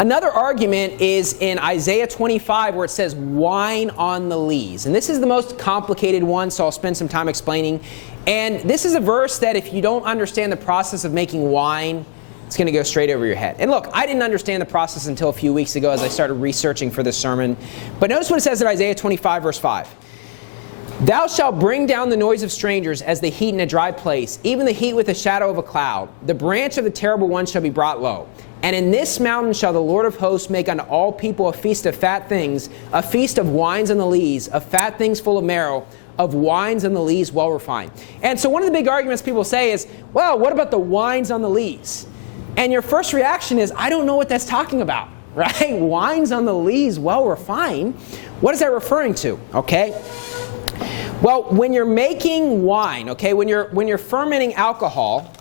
Another argument is in Isaiah 25 where it says wine on the lees. And this is the most complicated one, so I'll spend some time explaining. And this is a verse that if you don't understand the process of making wine, it's going to go straight over your head. And look, I didn't understand the process until a few weeks ago as I started researching for this sermon. But notice what it says in Isaiah 25 verse 5. Thou shalt bring down the noise of strangers as the heat in a dry place, even the heat with the shadow of a cloud. The branch of the terrible one shall be brought low. And in this mountain shall the Lord of hosts make unto all people a feast of fat things, a feast of wines and the lees, of fat things full of marrow, of wines and the lees well refined. And so one of the big arguments people say is, well, what about the wines on the lees? And your first reaction is, I don't know what that's talking about, right? Wines on the lees well refined. What is that referring to? Okay. Well, when you're making wine, okay, when you're fermenting alcohol,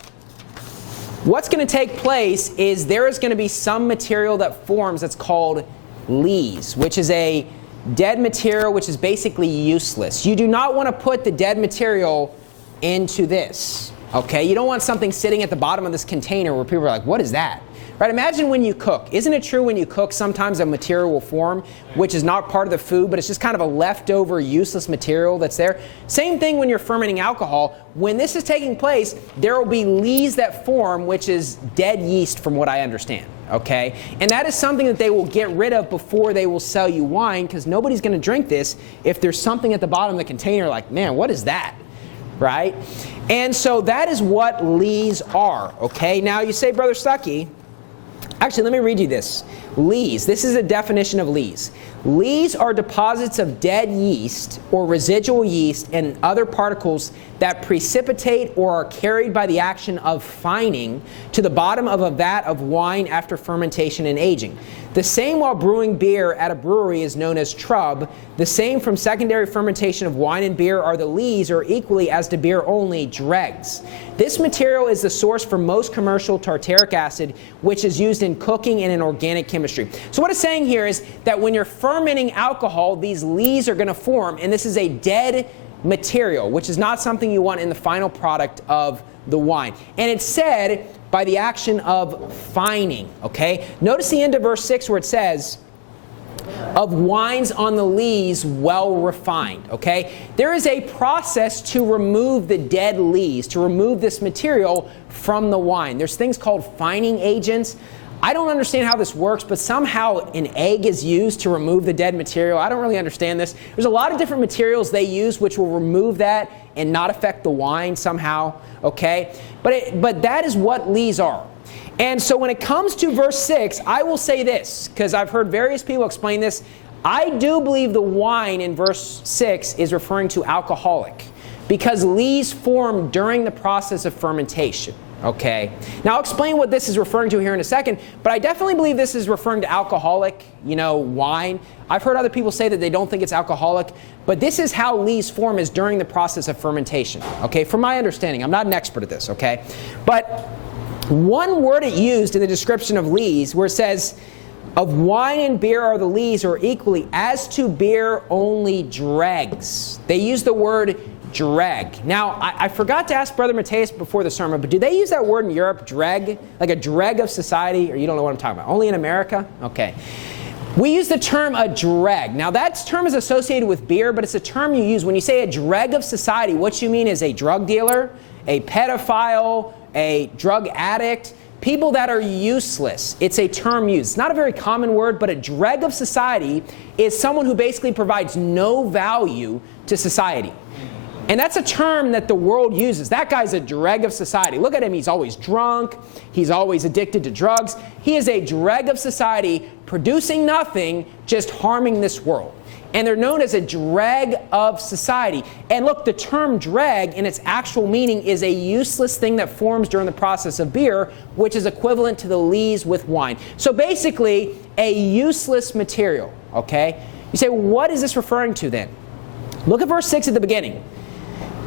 what's going to take place is there is going to be some material that forms that's called lees, which is a dead material which is basically useless. You do not want to put the dead material into this, okay? You don't want something sitting at the bottom of this container where people are like, what is that? Right? Imagine when you cook. Isn't it true when you cook sometimes a material will form which is not part of the food, but it's just kind of a leftover useless material that's there? Same thing when you're fermenting alcohol. When this is taking place, there will be lees that form, which is dead yeast from what I understand. Okay? And that is something that they will get rid of before they will sell you wine, because nobody's going to drink this if there's something at the bottom of the container like, man, what is that? Right? And so that is what lees are. Okay? Now you say, Brother Stuckey, actually, let me read you this. Lees. This is a definition of lees. Lees are deposits of dead yeast or residual yeast and other particles that precipitate or are carried by the action of fining to the bottom of a vat of wine after fermentation and aging. The same while brewing beer at a brewery is known as trub. The same from secondary fermentation of wine and beer are the lees, or equally as to beer only, dregs. This material is the source for most commercial tartaric acid, which is used in cooking and in organic chemistry. So what it's saying here is that when you're fermenting alcohol, these lees are going to form, and this is a dead material, which is not something you want in the final product of the wine. And it's said by the action of fining, okay? Notice the end of verse 6 where it says, of wines on the lees well refined, okay? There is a process to remove the dead lees, to remove this material from the wine. There's things called fining agents. I don't understand how this works, but somehow an egg is used to remove the dead material. I don't really understand this. There's a lot of different materials they use which will remove that and not affect the wine somehow, okay? But that is what lees are. And so when it comes to verse 6, I will say this, because I've heard various people explain this. I do believe the wine in verse 6 is referring to alcoholic, because lees form during the process of fermentation. Okay. Now I'll explain what this is referring to here in a second, but I definitely believe this is referring to alcoholic, wine. I've heard other people say that they don't think it's alcoholic, but this is how lees form, is during the process of fermentation. Okay, from my understanding. I'm not an expert at this, okay? But one word it used in the description of lees where it says, of wine and beer are the lees, or equally, as to beer only dregs. They use the word dreg. Now, I forgot to ask Brother Mateus before the sermon, but do they use that word in Europe, dreg? Like a dreg of society? Or you don't know what I'm talking about? Only in America? Okay. We use the term a dreg. Now, that term is associated with beer, but it's a term you use when you say a dreg of society. What you mean is a drug dealer, a pedophile, a drug addict, people that are useless. It's a term used. It's not a very common word, but a dreg of society is someone who basically provides no value to society. And that's a term that the world uses. That guy's a dreg of society. Look at him. He's always drunk. He's always addicted to drugs. He is a dreg of society, producing nothing, just harming this world. And they're known as a dreg of society. And look, the term dreg in its actual meaning is a useless thing that forms during the process of beer, which is equivalent to the lees with wine. So basically, a useless material, okay? You say, well, what is this referring to then? Look at verse 6 at the beginning.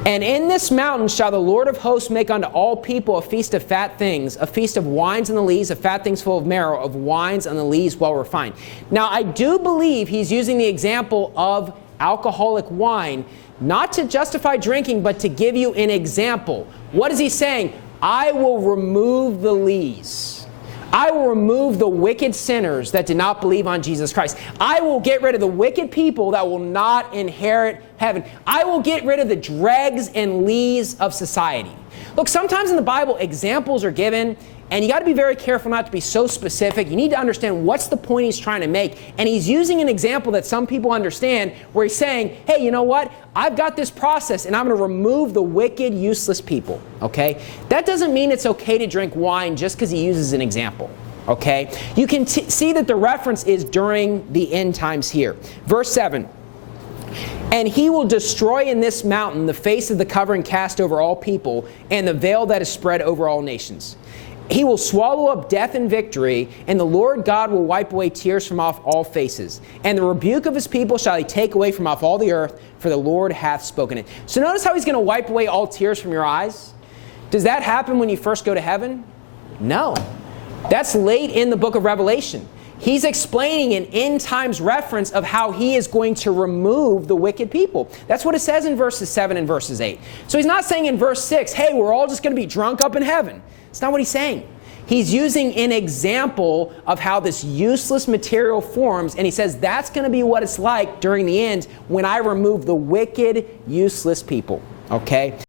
And in this mountain shall the Lord of hosts make unto all people a feast of fat things, a feast of wines and the lees, of fat things full of marrow, of wines and the lees well refined. Now, I do believe he's using the example of alcoholic wine, not to justify drinking, but to give you an example. What is he saying? I will remove the lees. I will remove the wicked sinners that did not believe on Jesus Christ. I will get rid of the wicked people that will not inherit heaven. I will get rid of the dregs and lees of society. Look, sometimes in the Bible, examples are given, and you got to be very careful not to be so specific. You need to understand what's the point he's trying to make. And he's using an example that some people understand where he's saying, hey, you know what? I've got this process, and I'm going to remove the wicked, useless people, okay? That doesn't mean it's okay to drink wine just because he uses an example, okay? You can see that the reference is during the end times here. Verse 7. And he will destroy in this mountain the face of the covering cast over all people, and the veil that is spread over all nations. He will swallow up death in victory, and the Lord God will wipe away tears from off all faces. And the rebuke of his people shall he take away from off all the earth, for the Lord hath spoken it. So notice how he's going to wipe away all tears from your eyes? Does that happen when you first go to heaven? No. That's late in the book of Revelation. He's explaining an end times reference of how he is going to remove the wicked people. That's what it says in verses 7 and verses 8. So he's not saying in verse 6, hey, we're all just going to be drunk up in heaven. It's not what he's saying. He's using an example of how this useless material forms, and he says that's going to be what it's like during the end when I remove the wicked, useless people. Okay?